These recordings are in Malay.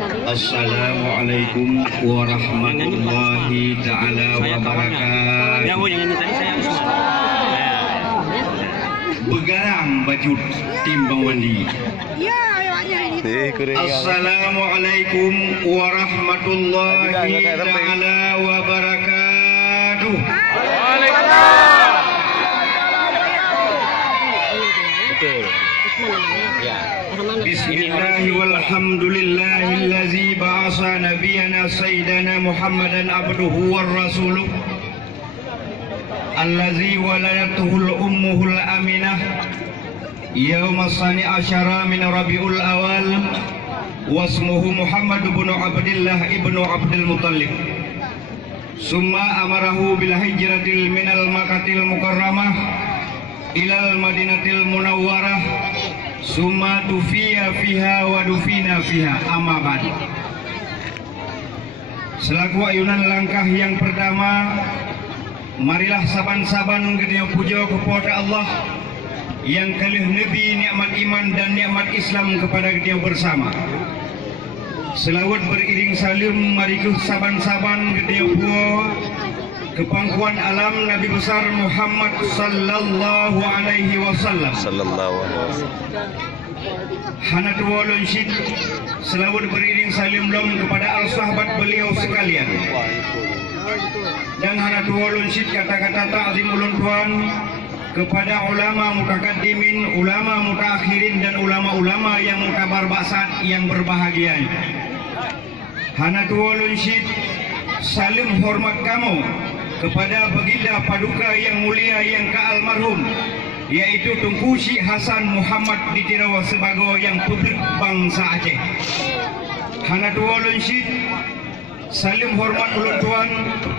Assalamualaikum warahmatullahi ta'ala wabarakatuh. Begarang baju timbang wandi. Assalamualaikum warahmatullahi ta'ala wabarakatuh. Bismillahi walhamdulillahillazi ba'asa nabiyana sayyidana Muhammadan abduhu war rasuluh allazi waladatuhul ummuhul aminah yawma sani asyara min rabiul awal wasmuhu Muhammad ibn Abdillah ibn Abdul Muttalib summa amarahu bil hijratil minal makatil mukarramah ilal madinatil munawwarah summa tufiya fiha wa dufina fiha amma ba'd. Selaku ayunan langkah yang pertama, marilah saban-saban kita puja kepada Allah yang kalih nabi nikmat iman dan nikmat Islam kepada kita bersama. Selawat beriring salim mari ke saban-saban kita puja kepangkuan alam Nabi besar Muhammad sallallahu alaihi wasallam. Hanatu walun syid selawat beriring salim long kepada al-sahabat beliau sekalian. Dan hanatu walun syid kata-kata ta'zim ulun tuan kepada ulama mutakaddimin, ulama mutakhirin dan ulama-ulama yang mutabar baksat yang berbahagia. Hanatu walun syid salim hormat kamu kepada baginda paduka yang mulia yang kaalmarhum yaitu Tunku Syekh Hasan Muhammad ditirawa sebagai yang publik bangsa Aceh. Hanatu walun syid salim hormat ulun tuan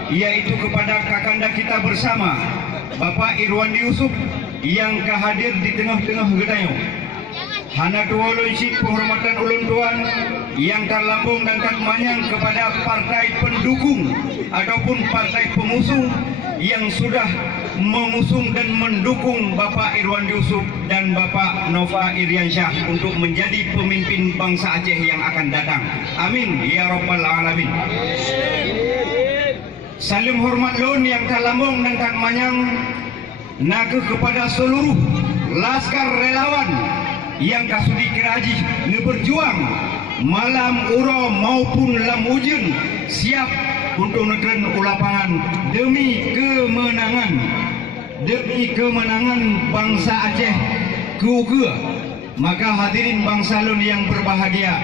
yaitu kepada kakanda kita bersama Bapak Irwandi Yusuf yang kehadir di tengah-tengah gedayo. Hanatu walun syid penghormatan ulun tuan yang terlambung dan termanyang kepada partai pendukung ataupun partai pengusung yang sudah mengusung dan mendukung Bapak Irwan Yusuf dan Bapak Nova Iriansyah untuk menjadi pemimpin bangsa Aceh yang akan datang. Amin ya rabbal alamin. Salim hormat lun yang terlambung dan termanyang naga kepada seluruh laskar relawan yang kasudi keraji berjuang malam uro maupun lam hujan siap untuk negeri ulapangan demi kemenangan bangsa Aceh ke. Maka hadirin bangsa lun yang berbahagia,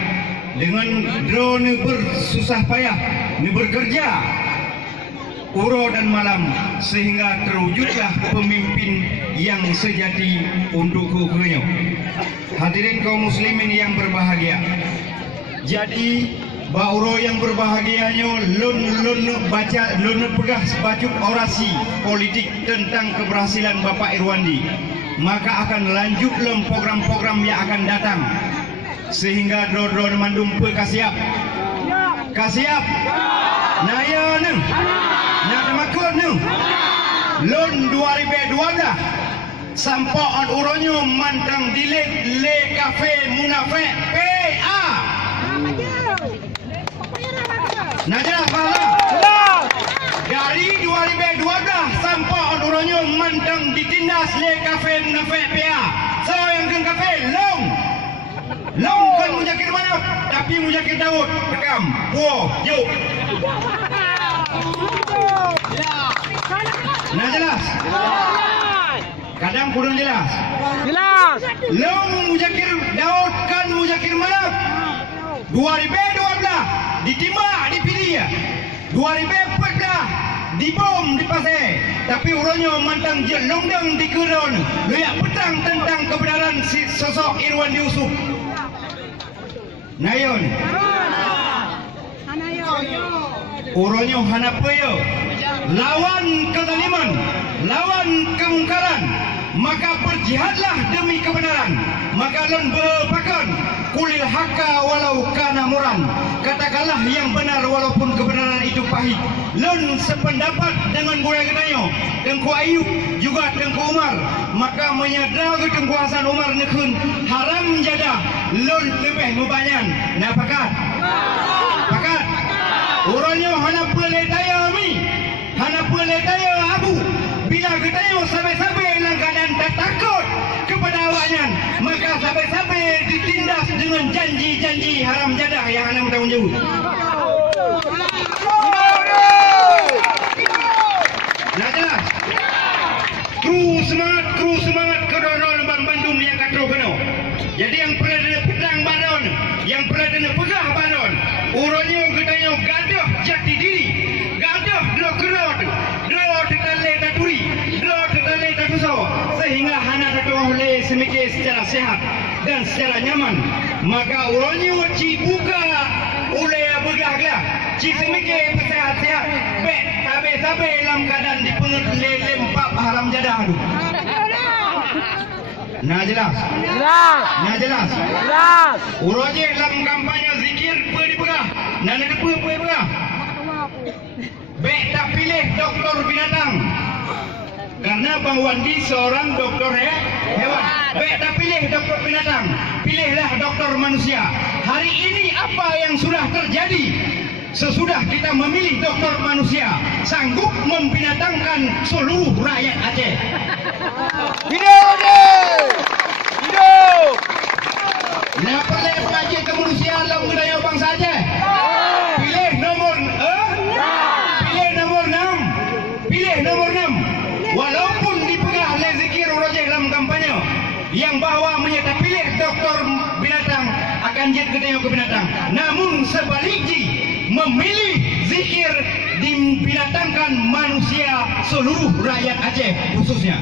dengan drone bersusah payah bekerja uro dan malam sehingga terwujudlah pemimpin yang sejati untuk ke-nya. Hadirin kaum muslimin yang berbahagia, jadi bauro yang berbahagianya lun pegah bacut orasi politik tentang keberhasilan Bapak Irwandi, maka akan lanjut lem program-program yang akan datang sehingga dro mandum pe kasiap nah ya neng nak makut neng lun 2012 sampai uronyo mantang dilet le kafe munafik PA. Nah jelas pahala. Dari 2012 sampai uronyo mantang ditindas le kafe munafik PA. So yang keng kafe long kan mujakir mana? Tapi mujakir Daud rekam. Wow, yuk. Nah jelas. Kadang kurang jelas. Long mujakir Daud kan mujakir mana? 2012 ditimba di Pidia, 2014 dibom di Pasir, tapi uronyo mantang je longdang di Keron, loyak petang tentang kebenaran si sosok Irwan Yusuf. Nayon, uronyo hanapayo, lawan kezaliman, lawan kemungkaran, maka berjihadlah demi kebenaran. Maka lon berpakan kulil haka walau kana muran, katakanlah yang benar walaupun kebenaran itu pahit. Lon sependapat dengan gue ketanyo Tengku Ayub juga Tengku Umar, maka menyadar ke Tengku Hasan Umar nekun haram jadah lon lebih mubanyan napakat kita sampai-sampai dalam keadaan tak takut kepada awaknya, maka sampai-sampai ditindas dengan janji-janji haram jadah yang anda bertanggung jawab. Nah jelas. Kru semangat kedua Lembang Bandung yang katro kena. Jadi yang pernah pedang baron, yang pernah pegah baron, uronyo katanya gadah jati diri, gadah dro kerot, dro tetale taturi, dro tetale tatuso, sehingga hana tatuah oleh semikir secara sehat dan secara nyaman. Maka uronyo cibuka oleh begah-begah, ci semikir sehat-sehat, baik tabe-tabe dalam keadaan dipengut lempap haram jadah tu. Nah jelas. Nah jelas. Uroje dalam kampanye zikir apa dipegah? Nana apa dipegah? Baik tak pilih doktor binatang. Karena Bang Wandi seorang doktor hewan. Baik tak pilih doktor binatang. Pilihlah doktor manusia. Hari ini apa yang sudah terjadi? Sesudah kita memilih doktor manusia, sanggup membinatangkan seluruh rakyat Aceh. Hidup! Hidup! Nah, perlu kaji kemanusiaan dalam budaya bangsa Aceh. Pilih nomor pilih nomor 6. Pilih nomor 6. Walaupun dipegah oleh zikir urojeh dalam kampanye yang bahawa menyata pilih doktor binatang akan jadi ketengok ke binatang. Namun sebaliknya memilih zikir dibinatangkan manusia seluruh rakyat Aceh khususnya.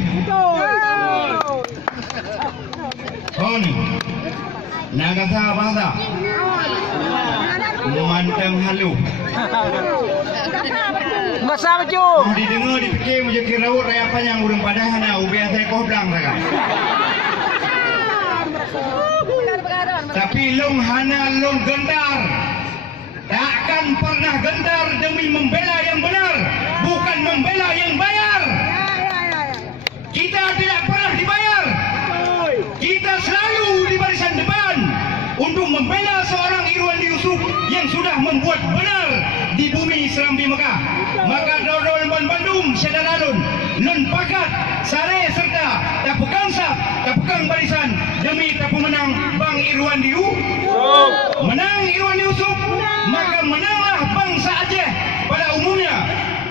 Oh ni, nagasa bahasa, mantang halu. Masa maju. Didengar dipikir macam kira rawat raya panjang urang padahal na ubiah saya kodang saja. Tapi long hana long gentar. Takkan pernah gentar demi membela yang benar, bukan membela yang bayar. Kita tidak pernah dibayar. Kita selalu di barisan depan untuk membela seorang Irwandi Yusuf yang sudah membuat benar di bumi Serambi Mekah. Maka Dodol Bandung Sedalalun Lun Pakat Sare serta Tapukang Sab Tapukang Barisan demi tapu menang Bang Irwandi Yusuf. Menang Irwandi Yusuf, maka menanglah bangsa Aceh pada umumnya.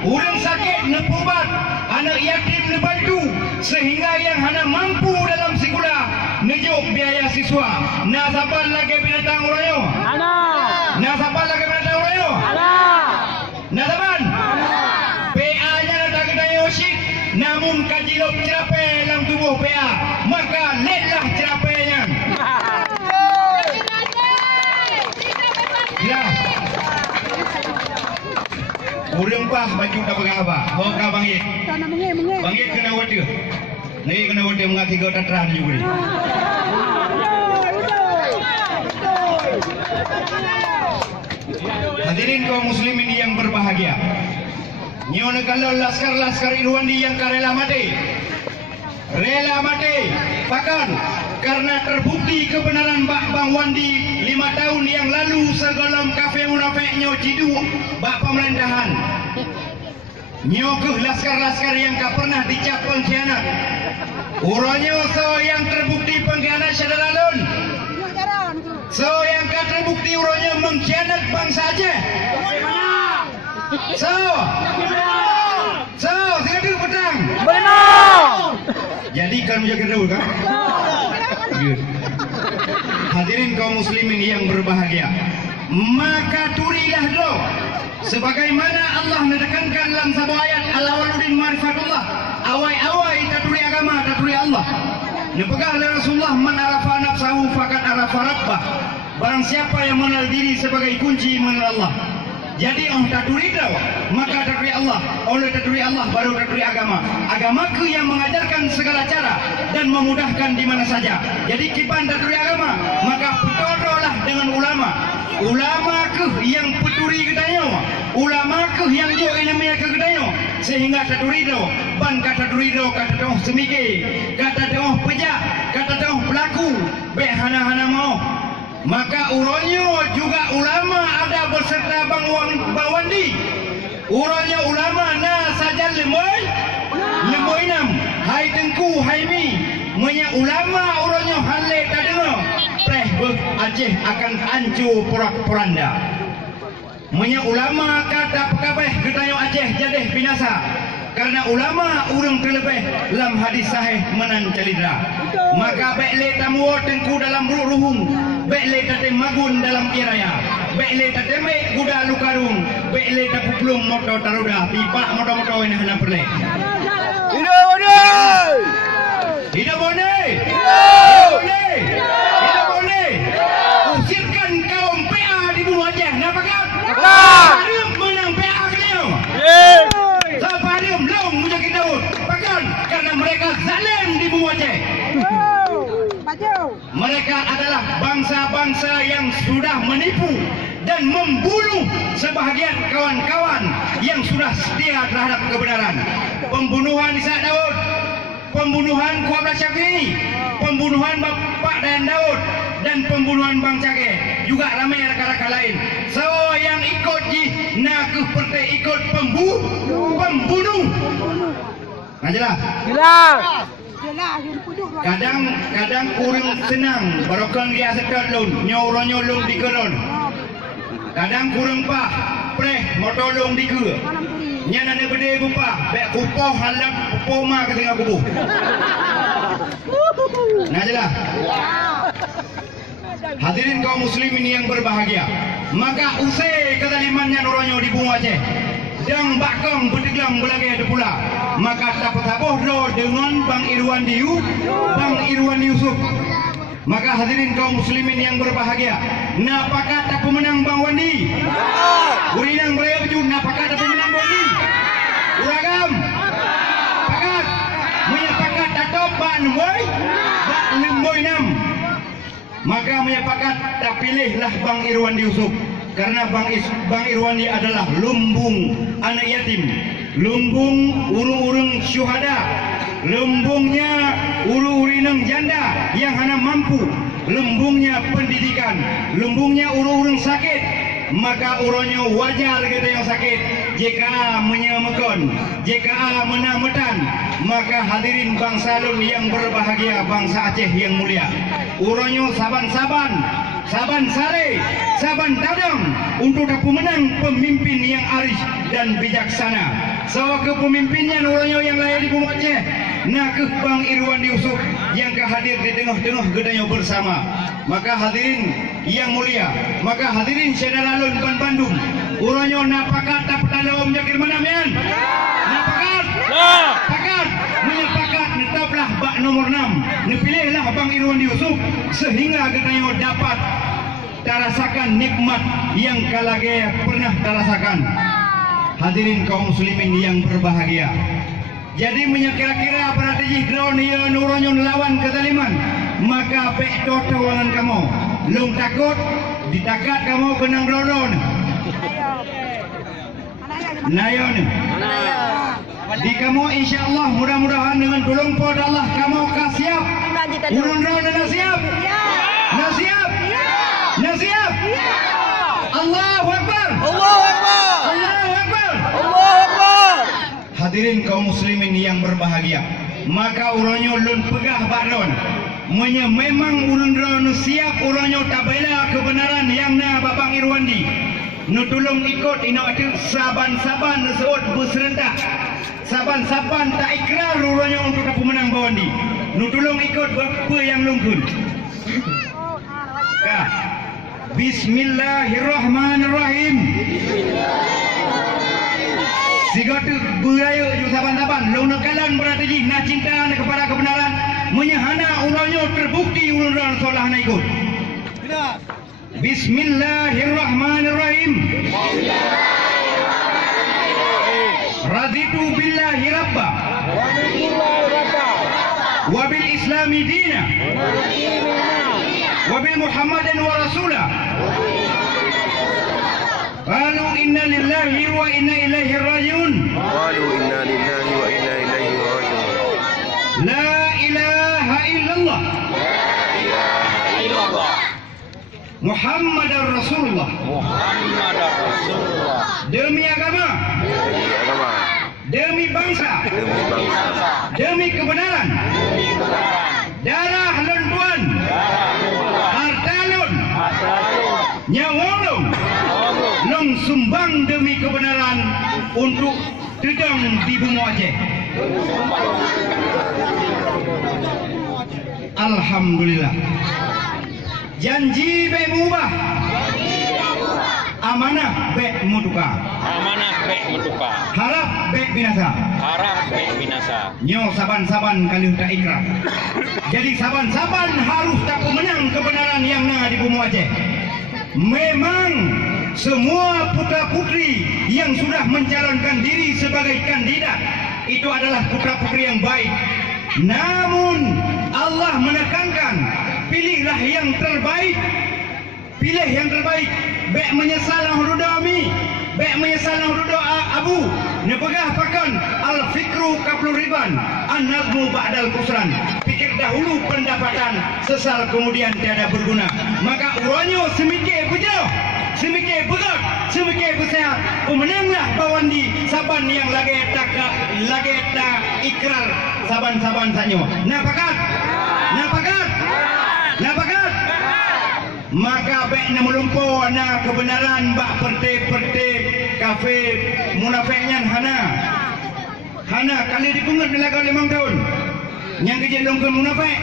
Orang sakit nepubat, anak yatim nebantu, sehingga yang hana mampu dalam sekolah nejuk biaya siswa. Nasapan lagi binatang urayo. Nasapan lagi binatang urayo. Nasapan. PA-nya datang ke daya osyik, namun kajilop cerapai dalam tubuh PA, maka letlah cerapainya. Jelas. Urang pas baju tak pegang apa. Ho ka bangit. Bangit kena wada. Ni kena wada mengati kau tatran juga ni. Hadirin kaum muslimin yang berbahagia. Nyono kalau laskar-laskar Irwandi yang rela mati. Rela mati. Bahkan karena terbukti kebenaran Bang Wandi 5 tahun yang lalu segolong kafe munafik nyo cidu bak pemerintahan. Nyo ke laskar-laskar yang tak pernah dicap pengkhianat. Uronyo so yang terbukti pengkhianat Syadalalun. So yang tak terbukti uronyo mengkhianat bangsa Aceh. So sekarang pedang. Benar. Jadi kan menjaga dulu kan? Hadirin kaum muslimin yang berbahagia, maka turilah dulu sebagaimana Allah menekankan dalam sebuah ayat al-awaludin ma'rifatullah, awai-awai taturi agama, taturi Allah. Nepegah oleh Rasulullah, man arafa nafsahu faqad arafa rabbah. Barang siapa yang mengenal diri sebagai kunci mengenal Allah. Jadi taturi dah, maka taturi Allah. Oleh taturi Allah baru taturi agama. Agamaku yang mengajarkan segala cara dan memudahkan di mana saja. Jadi kipan taturi agama, maka petodolah dengan ulama. Ulama ke yang peturi kedayo, ulama ke yang jo namanya ke kedayo, sehingga taturi do, ban kata taturi do, kata doh semike, kata doh pejak, kata doh pelaku, be hana-hana mau. Maka uronyo juga ulama ada berserta Bang Wandi. Uronyo ulama na saja lemoi Lembu enam, hai Tengku, hai Mi, menyak ulama orangnya hale tak dengar. Preh Aceh akan hancur porak-poranda. Menyak ulama kata pekabeh getayong Aceh jadeh binasa. Karena ulama urang terlebih dalam hadis sahih menan calidra. Maka bekle tamu Tengku dalam ruhung, bekle tate magun dalam iraya, bekle tate mek kuda lukarung, bekle tapuplung moto taruda, pipa moto-moto ini hana perle. Hidup boleh. Hidup boleh. Hidup boleh. Hidup boleh. Usirkan kaum PA di bunuh Aceh. Nampakan? Parium menang PA kalian. Parium long menjadi Daud. Bahkan karena mereka zalim di bunuh Aceh. Mereka adalah bangsa-bangsa yang sudah menipu dan membunuh sebahagian kawan-kawan yang sudah setia terhadap kebenaran. Pembunuhan Ishak Daud, pembunuhan Kuabla Syafi'i, pembunuhan Bapak Dayan Daud, dan pembunuhan Bang Cage, juga ramai rakan-rakan lain. So yang ikut nak seperti ikut pembunuh. Nah jelas. Jelas. Kadang kurang senang barokan dia sekat lun nyorong di keron. Kadang kurang pak preh motolong di ke nya nana bede bupa bek kupoh halak poma ke tengah kubuh. Nah jelas. Hadirin kaum muslimin yang berbahagia, maka usai kezalimannya noronyo di Bunga Aceh dan bakang berteglang belagi ada pula, maka tapoh do dengan Bang Irwan Yusuf. Maka hadirin kaum muslimin yang berbahagia, napakat tak pemenang Bang Wandi? Urinang beraya baju, napakat tak pemenang Wandi? Uragam, pakat, menyepakat tak Bak Lemboy, Bak Lemboy 6. Maka menyepakat tak pilihlah Bang Irwan Yusuf. Karena Bang Irwandi adalah lumbung anak yatim, lumbung urung-urung syuhada, lumbungnya uru-urinang janda yang hana mampu, lumbungnya pendidikan, lumbungnya urung-urung sakit. Maka uronyo wajar kita yang sakit jika menyamakan, jika menametan. Maka hadirin bangsa lun yang berbahagia, bangsa Aceh yang mulia, uronyo saban-saban, saban sare, saban tadang untuk pemenang pemimpin yang arif dan bijaksana. Sawa kepemimpinnya uronyo yang layak di Bunga Aceh, nak Bang Irwan Yusuf yang kehadir di tengah-tengah gedanyo bersama. Maka hadirin yang mulia, maka hadirin saudara lun Ban Bandung, uronyo napakat tak petala menjakir mana mian? Napakat? Pakat, menyepakat netaplah bak nomor 6. Nepilihlah Bang Irwan Yusuf sehingga gedanyo dapat terasakan nikmat yang kalage pernah terasakan. Hadirin kaum muslimin yang berbahagia. Jadi menyekira-kira strategi drone yang nuronyo lawan kezaliman, maka pek tawangan kamu. Long takut ditakat kamu kenang drone. Nayon. Di kamu insyaallah mudah-mudahan dengan tolong pada Allah kamu siap. Urun drone dah siap. Dah siap. Dah siap. Allahu Akbar. Allahu Akbar. Allahu Akbar. Allahu Akbar. Hadirin kaum muslimin yang berbahagia, maka uronyo lun pegah baron. Memang urun siap uronyo tabela kebenaran yang na Babang Irwandi. Nutulung ikut ino atu saban-saban seot berserentak. Saban-saban tak ikrar uronyo untuk pemenang Bawandi. Nutulung ikut apa yang lungkun. Bismillahirrahmanirrahim. Siga tu beraya ju saban-saban long nakalan strategi nak cinta kepada kebenaran menyahana uronyo terbukti uron solah na ikut. Bismillahirrahmanirrahim. Raditu billahi rabba wa bil islami dina wa bil muhammadin wa rasulah. Qalu inna lillahi wa inna ilaihi rajiun. Qalu inna lillahi wa inna ilaihi rajiun. La ilaha illallah. La ilaha illallah. Muhammadar Rasulullah. Muhammadar Rasulullah. Demi agama. Demi agama. demi bangsa, demi kebenaran, darah lun puan, harta lun, nyawa lun sumbang demi kebenaran untuk dedang di bumi Aceh. Alhamdulillah. Janji baik mengubah, amanah baik mutukar, harap baik binasa. Nyo saban-saban kali tak ikrar. Jadi saban-saban harus tak menang kebenaran yang ada di bumi Aceh. Memang semua putra-putri yang sudah mencalonkan diri sebagai kandidat itu adalah putra-putri yang baik. Namun Allah menekankan, pilihlah yang terbaik. Pilih yang terbaik. Baik menyesal hududah mi, baik menyesal hududah abu. Nepegah pakan al-fikru qablur riban, an-nazmu ba'dal kusran. Pikir dahulu pendapatan, sesal kemudian tiada berguna. Maka uranyo semikir bujau, semikir berat, semikir bersehat. Pemenanglah bawandi saban yang lagi tak ikrar saban-saban sanyo. Napakat? Napakat? Napakat? Maka baiknya melumpuh na kebenaran bak perte-perte kafe munafiknya hana kali dipungut nelaga 5 tahun yang kerja longkun munafik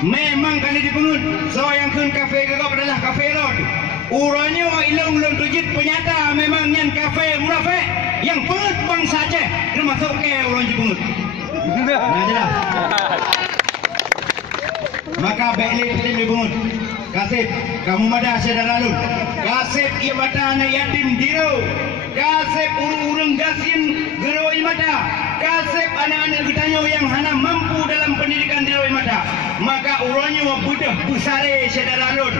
memang kali dipungut so yang kun kafe gegap adalah kafe road uranya ilung lung tujit penyata memang yang kafe munafik yang pungut bangsa Aceh termasuk ke orang dipungut. Nah jelas. Maka baiklah kita dipungut. Kasih kamu madah saudara lu. Kasih ia mata anak yatim diro. Kasih urung-urung gasin geroi mata. Kasih anak-anak getanyo yang hana mampu dalam pendidikan diroi mata. Maka urangnya budah besare saudara lu.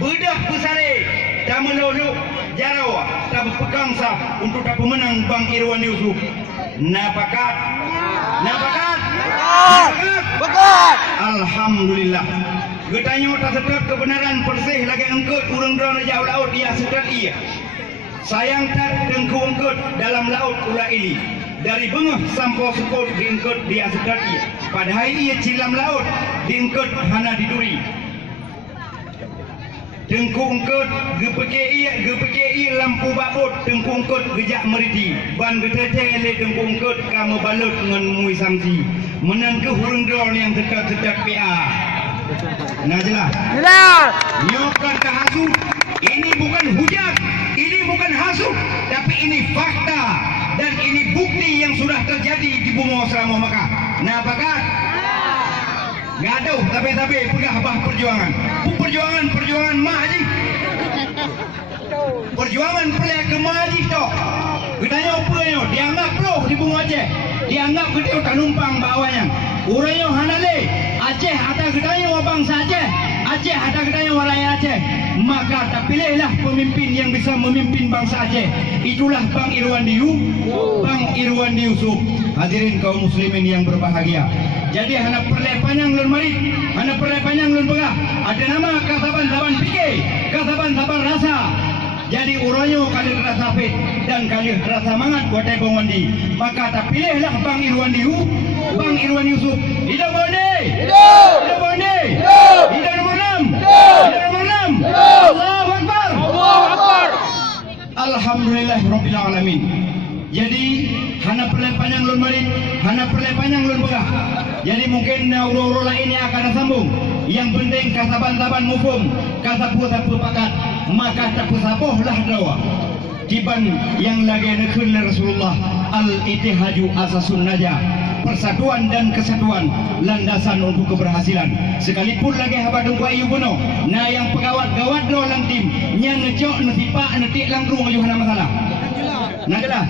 Budah besare. Tak melolok jarawa. Tak berpegang sah untuk tak pemenang Bang Irwan Yusuf. Napakat? Napakat? Napakat? Alhamdulillah. Getanyo tak sedap kebenaran persih lagi engkut urang drone jauh laut dia sedap ia. Sayang tak dengku engkut dalam laut ulah ili. Dari bengah sampai sekut diengkut dia sedap ia. Padahal ia cilam laut diengkut hana diduri. Dengku engkut gepeke ia lampu babut dengku engkut gejak meridi. Ban getete le dengku engkut kamu balut dengan mui samsi. Menan ke urang drone yang sedap PA. Nah jelas. Jelas. Nyokan kahasut. Ini bukan hujat, ini bukan hasut, tapi ini fakta dan ini bukti yang sudah terjadi di bumi selama Mekah. Nah, apakah? Gaduh, tapi pegah bah perjuangan. Perjuangan mah haji. Perjuangan pelak ke mah haji tok. Ketanya apa yo? Dianggap loh di bumi Aceh. Dianggap kita tak numpang bawanya. Urangnya hanale Aceh ada gedaya bangsa Aceh. Aceh ada gedaya rakyat Aceh. Maka tak pilihlah pemimpin yang bisa memimpin bangsa Aceh. Itulah Bang Irwan Yusuf. Hadirin kaum muslimin yang berbahagia. Jadi hana perlai panjang lun marit, hana perlai panjang lun pegah. Ada nama kasaban-saban fikir, kasaban-saban rasa. Jadi uranyo kali rasa fit dan kali rasa mangat buat Ebong Wandi. Maka tak pilihlah Bang Irwan Yusuf. Hidup Wandi. Hidup Wandi. Hidup nomor 6. Hidup nomor 6. Allahu Akbar. Allahu Akbar. Alhamdulillah Rabbil Alamin. Jadi hana perlai panjang lun marit, hana perlai panjang lun pegah. Jadi mungkin uro-uro lain yang akan sambung. Yang penting kasaban-saban mufum, kasapu-sapu pakat. Maka tapusapohlah dawa tiban yang lagi nekun Rasulullah al-ittihaju asasun najah, persatuan dan kesatuan landasan untuk keberhasilan. Sekalipun lagi haba dungku ayu buno nah yang pegawat-gawat do lang tim yang ngecok netipak netik langkrung ayu hana masalah. Nah jelas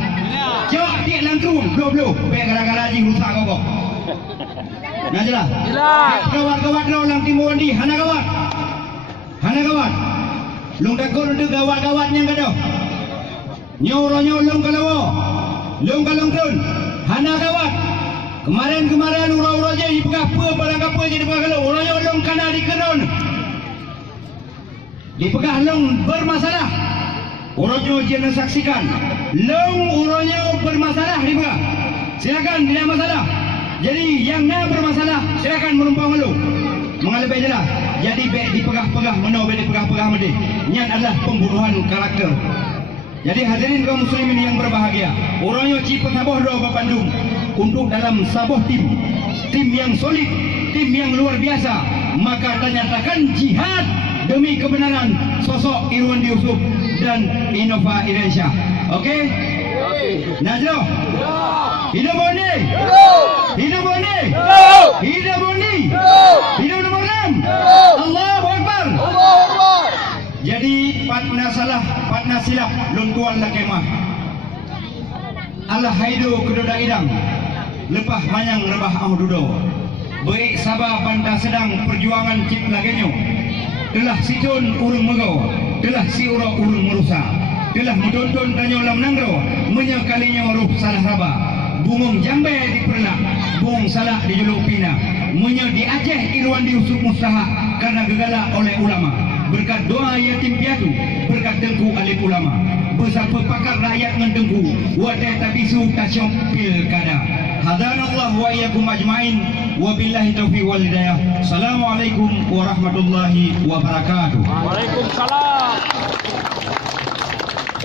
cok tik langkrung blo baik gara-gara ji rusak kok. Nah jelas gawat-gawat do lang tim Wandi hana gawat Long takut untuk gawat-gawat yang gaduh. Nyoro long kalawo. Long kalong kun. Hana gawat. Kemarin ura-ura je dipegah apa barang apa je dipegah kalau. Uranyo long kana dikeron. Dipegah long bermasalah. Uranyo je saksikan. Long uranyo bermasalah dipegah. Silakan, tidak masalah. Jadi yang nak bermasalah silakan menumpang malu. Mengalami je lah. Jadi baik dipegah-pegah, mana baik dipegah-pegah mesti. Niat adalah pembunuhan karakter. Jadi hadirin kaum muslimin yang berbahagia, orangnya cipa Sabah doa ke Bandung untuk dalam Sabah tim yang solid, tim yang luar biasa, maka nyatakan jihad demi kebenaran sosok Irwandi Yusuf dan Innova Indonesia. Okey? Najro? Hidup Bondi? Hidup Bondi? Hidup Bondi? Hidup nomor 6? Allahu Akbar! Jadi patna salah, patna silap, luntuan la kemah. Allah haidu kedoda idang, lepah manyang rebah ahdudo. Baik sabah banta sedang perjuangan cip lagenyo. Telah situn urung megau, telah si ura urung merusak. Telah mudonton tanyo lam nangro, menyakalinya ruh salah raba. Bungong jambe diperlak, bungong salah dijuluk pina. Menya di Aceh Irwandi Yusuf Mustaha karena gegala oleh ulama. Berkat doa yatim piatu, berkat dengku alif ulama, bersama pakar rakyat dengan dengku, wadah tabisu tasyok pilkada. Hadanallah wa iyyakum ajmain, wabillahi taufiq wal hidayah. Assalamualaikum warahmatullahi wabarakatuh. Waalaikumsalam.